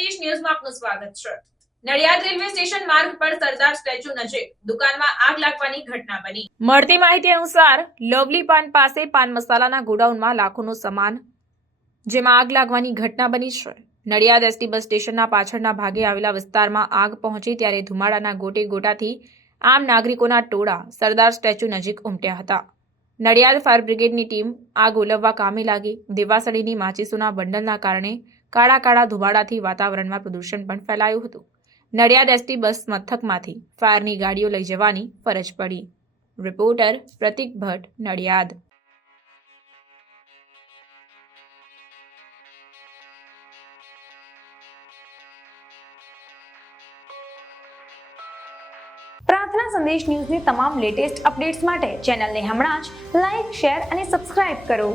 સંદેશ ન્યૂઝમાં આપનું સ્વાગત છે। નડિયાદ રેલવે સ્ટેશન માર્ગ પર સરદાર સ્ટેચ્યુ નજીક દુકાનમાં આગ લાગવાની ઘટના બની। મળતી માહિતી અનુસાર લવલી પાન પાસે પાન મસાલાના ગોડાઉનમાં લાખોનો સામાન જેમાં આગ લાગવાની ઘટના બની છે। નડિયાદ એસટી બસ સ્ટેશનના પાછળના ભાગે આવેલા વિસ્તારમાં આગ પહોંચી ત્યારે ધુમાડાના ગોટે ગોટાથી આમ નાગરિકોના ટોળા સરદાર સ્ટેચ્યુ નજીક ઉમટ્યા હતા। નડિયાદ ફાયર બ્રિગેડની ટીમ આગ ઓલવવા કામે લાગી। દેવાસળીની માચીસોના બંડલના કારણે કાળા ધુમાડાથી વાતાવરણમાં પ્રદૂષણ પણ ફેલાયું હતું। નડિયાદ એસટી બસ મથકમાંથી ફાયરની ગાડીઓ લઈ જવાની ફરજ પડી। રિપોર્ટર પ્રતિક ભટ્ટ, નડિયાદ। પ્રાર્થના સંદેશ ન્યૂઝની તમામ લેટેસ્ટ અપડેટ્સ માટે ચેનલને હમણાં જ લાઇક, શેર અને સબસ્ક્રાઇબ કરો।